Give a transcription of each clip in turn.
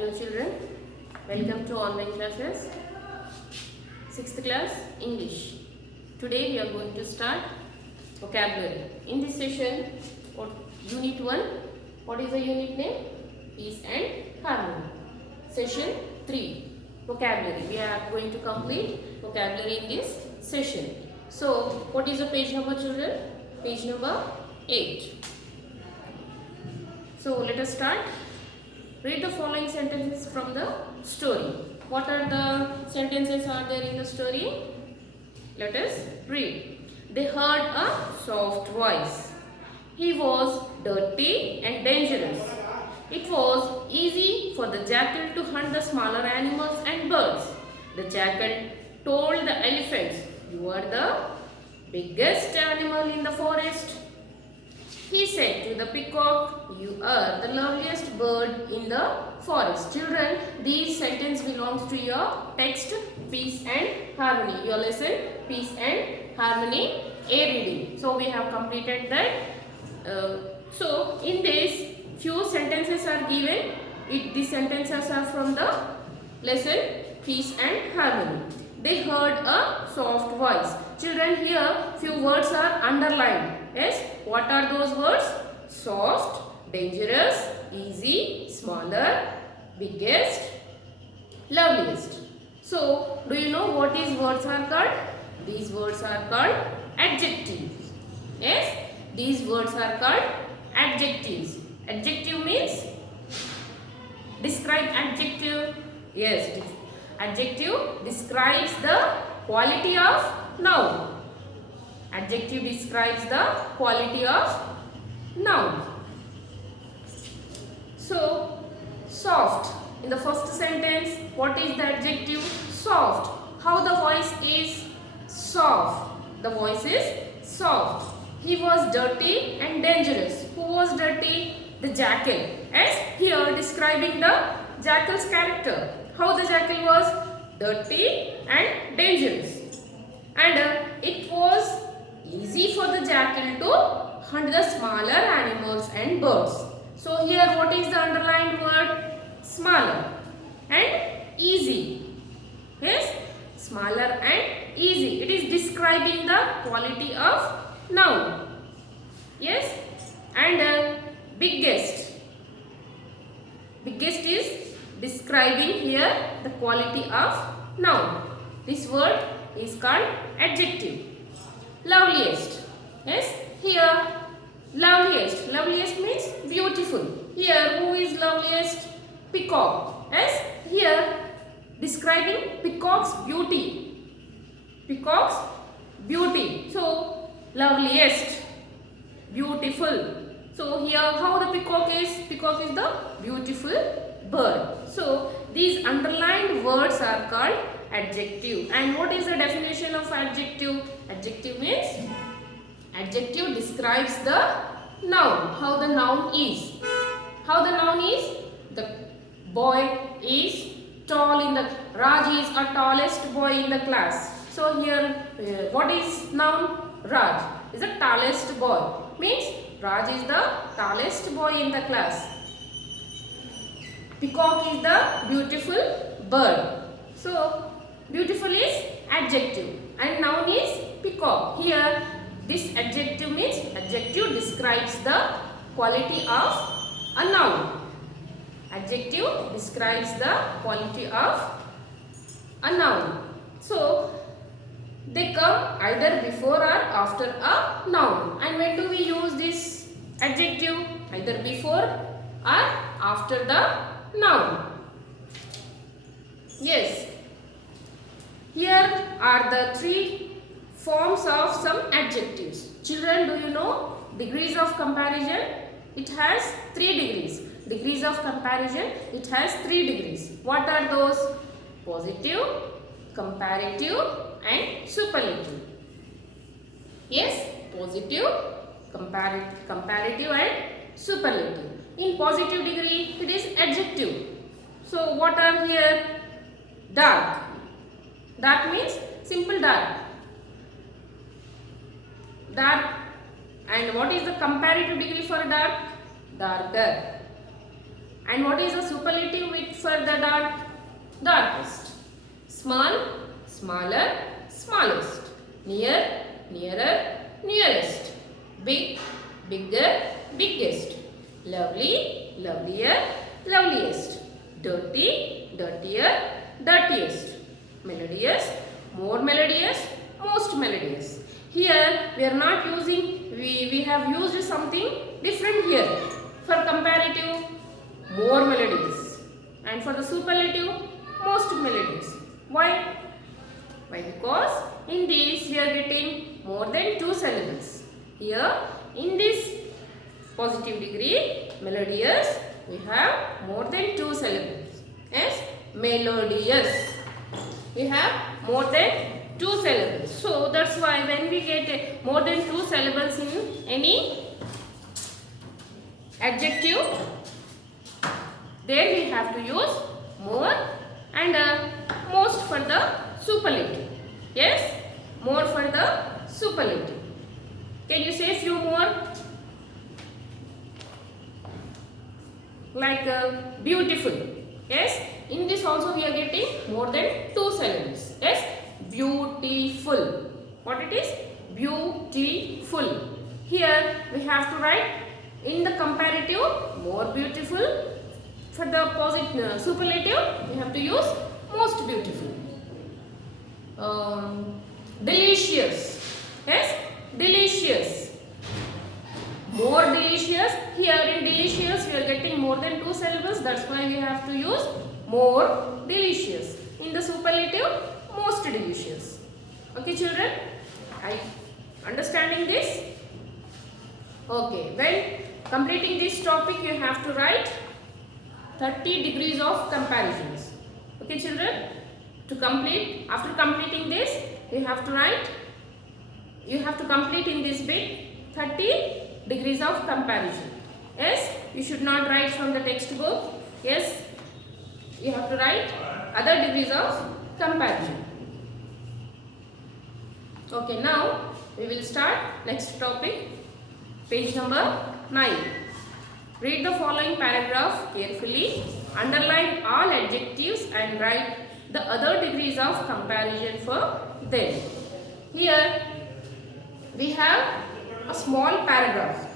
Hello children, welcome to online classes, 6th class English. Today we are going to start vocabulary. In this session, unit 1, what is the unit name? Peace and harmony. Session 3, vocabulary. We are going to complete vocabulary in this session. So, what is the page number children? Page number 8. So, let us start. Read the following sentences from the story. What are the sentences are there in the story? Let us read. They heard a soft voice. He was dirty and dangerous. It was easy for the jackal to hunt the smaller animals and birds. The jackal told the elephants, "You are the biggest animal in the forest." He said to the peacock, "You are the loveliest bird in the forest." Children, these sentences belongs to your text Peace and Harmony. Your lesson Peace and Harmony A reading. So we have completed that. So in this few sentences are given. These sentences are from the lesson Peace and Harmony. They heard a soft voice. Children, here few words are underlined. Yes, what are those words? Soft, dangerous, easy, smaller, biggest, loveliest. So, do you know what these words are called? These words are called adjectives. Yes, these words are called adjectives. Adjective means describe adjective. Yes, adjective describes the quality of noun. Adjective describes the quality of noun. So, soft. In the first sentence, what is the adjective? Soft. How the voice is? Soft. The voice is soft. He was dirty and dangerous. Who was dirty? The jackal. As here describing the jackal's character. How the jackal was? Dirty and dangerous. And it was easy for the jackal to hunt the smaller animals and birds. So here what is the underlined word? Smaller and easy. Yes, smaller and easy. It is describing the quality of noun. Yes, and biggest. Biggest is describing here the quality of noun. This word is called adjective. Loveliest. Yes, here loveliest. Loveliest means beautiful. Here who is loveliest? Peacock. Yes, here describing peacock's beauty. Peacock's beauty. So loveliest, beautiful. So here how the peacock is? Peacock is the beautiful bird. So these underlined words are called adjective. And what is the definition of adjective? Adjective means adjective describes the noun. How the noun is. How the noun is? The boy is tall in the Raj is a tallest boy in the class. So here what is noun? Raj is the tallest boy. Means Raj is the tallest boy in the class. Peacock is the beautiful bird. So beautiful is adjective and noun is peacock. Here this adjective means adjective describes the quality of a noun. Adjective describes the quality of a noun. So they come either before or after a noun. And when do we use this adjective? Either before or after the noun. Yes. Here are the three forms of some adjectives. Children, do you know degrees of comparison? It has 3 degrees. Degrees of comparison, it has 3 degrees. What are those? Positive, comparative and superlative. Yes, positive, comparative and superlative. In positive degree, it is adjective. So what are here? Dark. Dark means simple dark. Dark. And what is the comparative degree for dark? Darker. And what is the superlative with for the dark? Darkest. Small, smaller, smallest. Near, nearer, nearest. Big, bigger, biggest. Lovely, lovelier, loveliest. Dirty, dirtier, dirtiest. Melodious, more melodious, most melodious. Here we are not using, we have used something different here. For comparative, more melodious, and for the superlative, most melodious. Why? Why? Because in this we are getting more than 2 syllables. Here in this positive degree, melodious, we have more than 2 syllables. Yes, melodious. We have more than 2 syllables. So that's why when we get more than 2 syllables in any adjective, there we have to use more and most for the superlative. Yes, more for the superlative. Can you say few more? Like beautiful. Yes, in this also we are getting more than 2 syllables. Yes, beautiful. What it is? Beautiful. Here we have to write in the comparative more beautiful. For the positive superlative, we have to use most beautiful. Delicious. Yes, delicious. More delicious. Here in delicious, we are getting more than 2 syllables. That's why we have to use more delicious. In the superlative, most delicious. Okay, children? Are you understanding this? Okay, when completing this topic, you have to write 30 degrees of comparisons. Okay, children? To complete, after completing this, you have to write, you have to complete in this bit 30 degrees of comparison. Yes, you should not write from the textbook. Yes, you have to write other degrees of comparison. Okay, now we will start next topic, page number 9. Read the following paragraph carefully, underline all adjectives and write the other degrees of comparison for them. Here we have a small paragraph.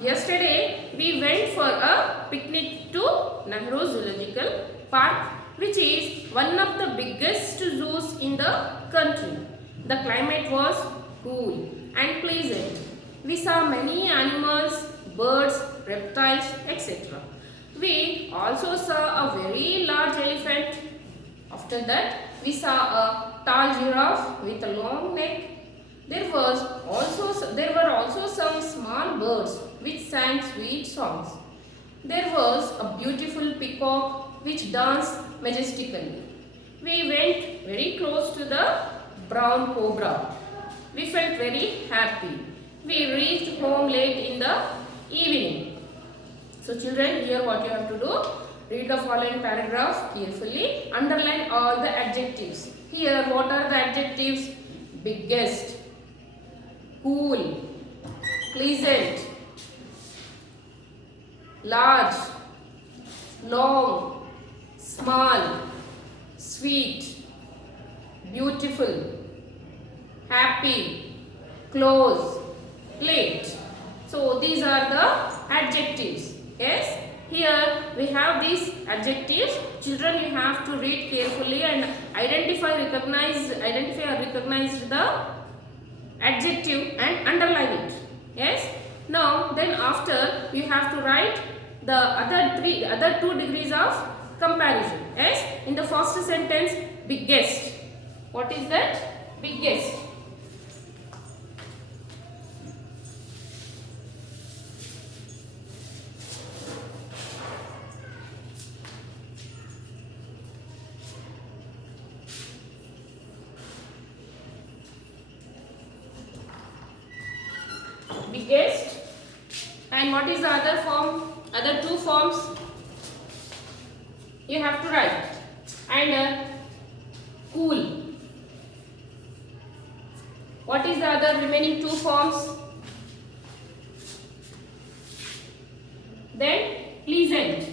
Yesterday we went for a picnic to Nehru Zoological Park, which is one of the biggest zoos in the country. The climate was cool and pleasant. We saw many animals, birds, reptiles, etc. We also saw a very large elephant. After that, we saw a tall giraffe with a long neck. There were also some small birds which sang sweet songs. There was a beautiful peacock which danced majestically. We went very close to the brown cobra. We felt very happy. We reached home late in the evening. So children, here what you have to do, read the following paragraph carefully, underline all the adjectives. Here what are the adjectives? Biggest, cool, pleasant, large, long, small, sweet, beautiful, happy, close, late. So these are the adjectives. Yes, here we have these adjectives. Children, you have to read carefully and identify or recognize the adjective and underline it. Yes. Now then after you have to write the other two degrees of comparison. Yes. In the first sentence, biggest. What is that? Biggest. Biggest. And what is the other form? Other two forms you have to write. And cool. What is the other remaining two forms? Then pleasant.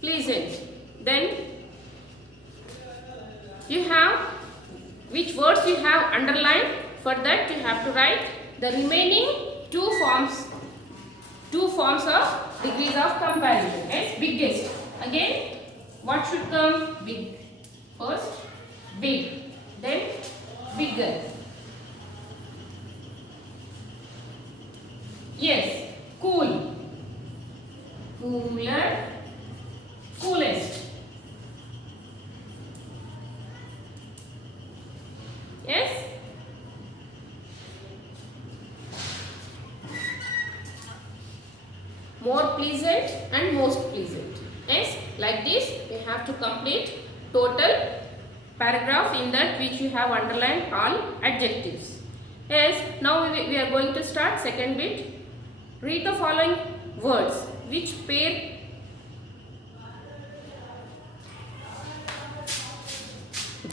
Pleasant. Then you have which words you have underlined. For that you have to write the remaining two forms of degrees of comparison. Yes, biggest. Again, what should come? Big. First, big. Then, bigger. Yes, cool. Cooler. Coolest. Yes. More pleasant and most pleasant. Yes, like this you have to complete total paragraph in that which you have underlined all adjectives. Yes, now we are going to start second bit. Read the following words. Which pair